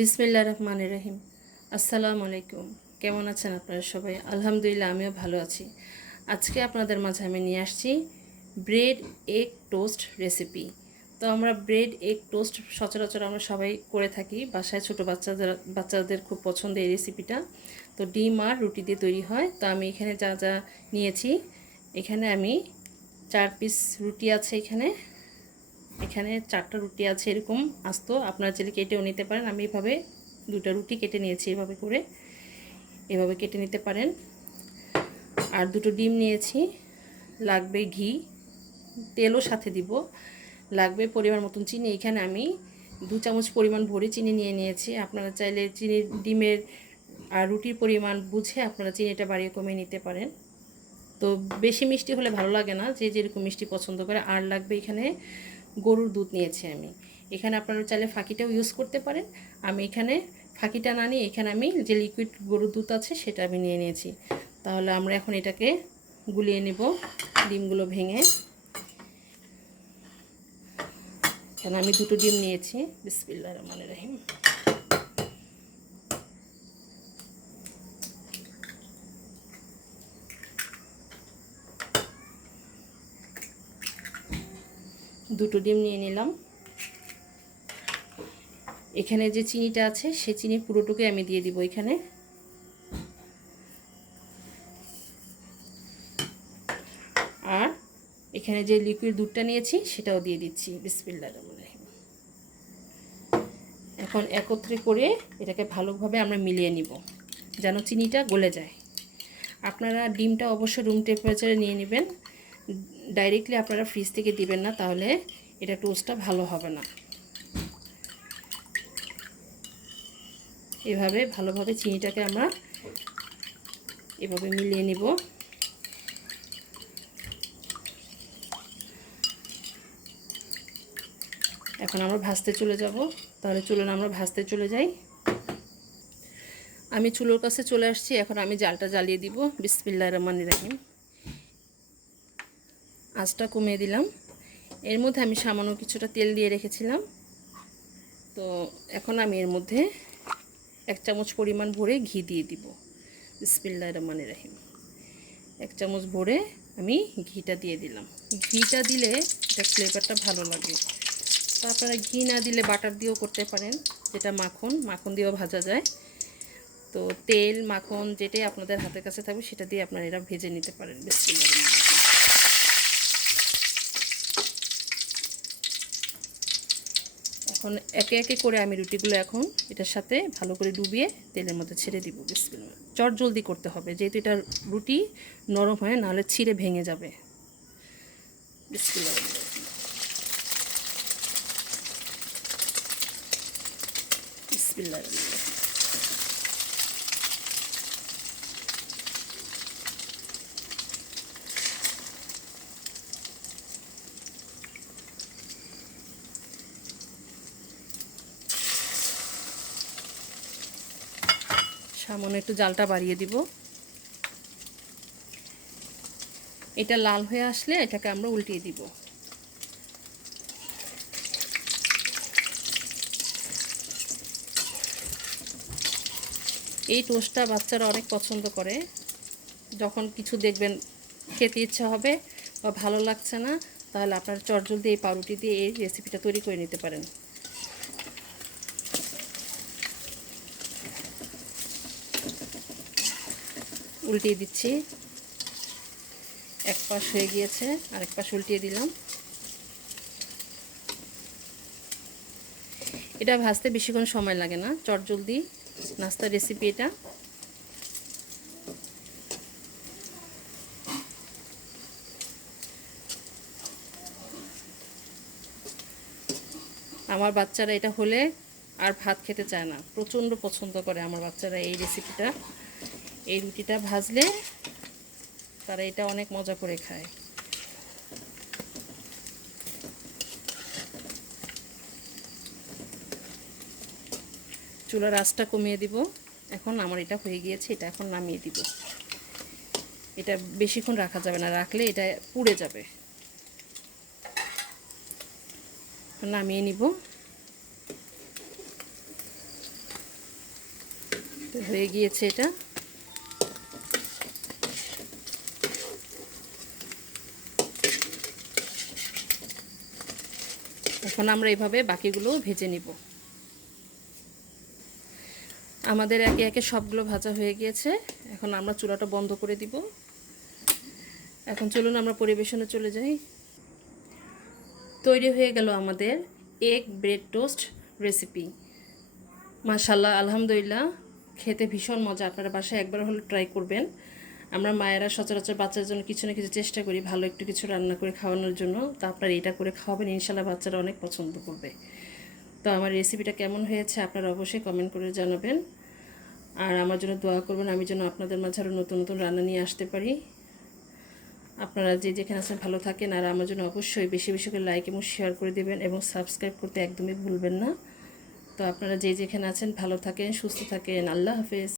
বিসমিল্লাহির রহমানির রহিম। আসসালামু আলাইকুম। কেমন আছেন আপনারা সবাই? আলহামদুলিল্লাহ, আমিও ভালো আছি। আজকে আপনাদের মাঝে আমি নিয়ে আসছি ব্রেড এগ টোস্ট রেসিপি। তো আমরা ব্রেড এগ টোস্ট সচরাচর আমরা সবাই করে থাকি বাসায়। ছোটো বাচ্চাদের খুব পছন্দ এই রেসিপিটা। তো ডিম আর রুটি দিয়ে তৈরি হয়। তো আমি এখানে যা যা নিয়েছি, এখানে আমি 4 পিস রুটি আছে। এখানে 4টা রুটি আছে এরকম আস্ত। আপনারা চাইলে কেটেও নিতে পারেন। আমি এভাবে 2টা রুটি কেটে নিয়েছি, এভাবে কেটে নিতে পারেন। আর 2টো ডিম নিয়েছি। লাগবে ঘি, তেলও সাথে দিব। লাগবে পরিমাণ মতন চিনি। এখানে আমি 2 চামচ পরিমাণ ভরে চিনি নিয়েছি। আপনারা চাইলে চিনির ডিমের আর রুটির পরিমাণ বুঝে আপনারা চিনিটা বাড়িয়ে কমিয়ে নিতে পারেন। তো বেশি মিষ্টি হলে ভালো লাগে না, যে যেরকম মিষ্টি পছন্দ করে। আর লাগবে এখানে গরুর দুধ নিয়েছি আমি। এখানে আপনারা চাইলে ফাঁকিটাও ইউজ করতে পারেন। আমি এখানে ফাঁকিটা না নিয়ে এখানে আমি যে লিকুইড গরুর দুধ আছে সেটা আমি নিয়ে নিয়েছি। তাহলে আমরা এখন এটাকে গুলিয়ে নেব ডিমগুলো ভেঙে। কারণ আমি 2টো ডিম নিয়েছি। বিসমিল্লাহির রহমানির রহিম। দুটো ডিম নিয়ে নিলাম। এখানে যে চিনিটা আছে সে চিনি পুরোটুকুই আমি দিয়ে দিব এখানে। আর এখানে যে লিকুইড দুধটা নিয়েছি সেটাও দিয়ে দিচ্ছি। বিসমিল্লাহির রহমানির রহিম। এখন একত্রে করে এটাকে ভালোভাবে আমরা মিলিয়ে নিব যেন চিনিটা গলে যায়। আপনারা ডিমটা অবশ্যই রুম টেম্পারেচারে নিয়ে নেবেন। ডাইরেক্টলি আপনারা ফ্রিজ থেকে দিবেন না, তাহলে এটা টোস্টটা ভালো হবে না। এভাবে ভালোভাবে চিনিটাকে আমরা এভাবে মিলিয়ে নিব। এখন আমরা ভাজতে চলে যাব। তাহলে চলুন আমরা ভাজতে চলে যাই। আমি চুলোর কাছে চলে আসছি। এখন আমি জালটা জ্বালিয়ে দিব। বিসমিল্লাহির রহমানির রহিম। আঁচটা কমিয়ে দিলাম। এর মধ্যে আমি সামান্য কিছুটা তেল দিয়ে রেখেছিলাম। তো এখন আমি এর মধ্যে 1 চামচ পরিমাণ ভরে ঘি দিয়ে দিব। বিসমিল্লাহির রহমানির রহিম। 1 চামচ ভরে আমি ঘিটা দিয়ে দিলাম। ঘিটা দিলে এটা ফ্লেভারটা ভালো লাগে। তো আপনারা ঘি না দিলে বাটার দিয়েও করতে পারেন, যেটা মাখন দিয়েও ভাজা যায়। তো তেল মাখন যেটাই আপনাদের হাতের কাছে থাকবে সেটা দিয়ে আপনারা এটা ভেজে নিতে পারেন। বিসমিল্লাহির রহমানির রহিম। এখন একে একে করে আমি রুটিগুলো এখন এটার সাথে ভালো করে ডুবিয়ে তেলের মধ্যে ছেড়ে দিব। বিসমিল্লাহ। চট জলদি করতে হবে, যেহেতু এটা রুটি নরম হয়, নাহলে ছিঁড়ে ভেঙে যাবে। বিসমিল্লাহ। বিসমিল্লাহ। সামান্য একটু জালটা বাড়িয়ে দিব। এটা লাল হয়ে আসলে এটাকে আমরা উল্টিয়ে দিব। এই টোস্টটা বাচ্চারা অনেক পছন্দ করে। যখন কিছু দেখবেন খেতে ইচ্ছা হবে বা ভালো লাগছে না, তাহলে আপনার চটজলদি এই পাউরুটি দিয়ে এই রেসিপিটা তৈরি করে নিতে পারেন। উল্টিয়ে দিচ্ছি। এক পাশ হয়ে গিয়েছে, আরেক পাশ উল্টিয়ে দিলাম। এটা ভাজতে বেশিক্ষণ সময় লাগে না, চটজলদি নাস্তার রেসিপি এটা। আমার বাচ্চারা এটা হলে আর ভাত খেতে চায় না, প্রচণ্ড পছন্দ করে আমার বাচ্চারা এই রেসিপিটা। এই রুটিটা ভাজলে তারা এটা অনেক মজা করে খায়। চুলার আঁচটা কমিয়ে দিব। এখন আমার এটা হয়ে গিয়েছে, এটা এখন নামিয়ে দিব। এটা বেশিক্ষণ রাখা যাবে না, রাখলে এটা পুড়ে যাবে। নামিয়ে নিব। হয়ে গিয়েছে এটা। এখন আমরা এইভাবে বাকিগুলো ভেজে নিব। আমাদের একে একে সবগুলো ভাজা হয়ে গিয়েছে। এখন আমরা চুলাটা বন্ধ করে দিব। এখন চলুন আমরা পরিবেশনে চলে যাই। তৈরি হয়ে গেল আমাদের এগ ব্রেড টোস্ট রেসিপি। মাশাআল্লাহ, আলহামদুলিল্লাহ, খেতে ভীষণ মজা। আপনারা বাসায় একবার হলে ট্রাই করবেন। আমরা মায়েরা সচরাচর বাচ্চার জন্য কিছু না কিছু চেষ্টা করি ভালো একটু কিছু রান্না করে খাওয়ানোর জন্য। তো আপনারা এটা করে খাওয়াবেন, ইনশাল্লাহ বাচ্চারা অনেক পছন্দ করবে। তো আমার রেসিপিটা কেমন হয়েছে আপনারা অবশ্যই কমেন্ট করে জানাবেন। আর আমার জন্য দোয়া করবেন, আমি যেন আপনাদের মাঝে আরও নতুন নতুন রান্না নিয়ে আসতে পারি। আপনারা যে যেখানে আছেন ভালো থাকেন। আর আমার জন্য অবশ্যই বেশি বেশি করে লাইক এবং শেয়ার করে দেবেন এবং সাবস্ক্রাইব করতে একদমই ভুলবেন না। তো আপনারা যে যেখানে আছেন ভালো থাকেন, সুস্থ থাকেন। আল্লাহ হাফেজ।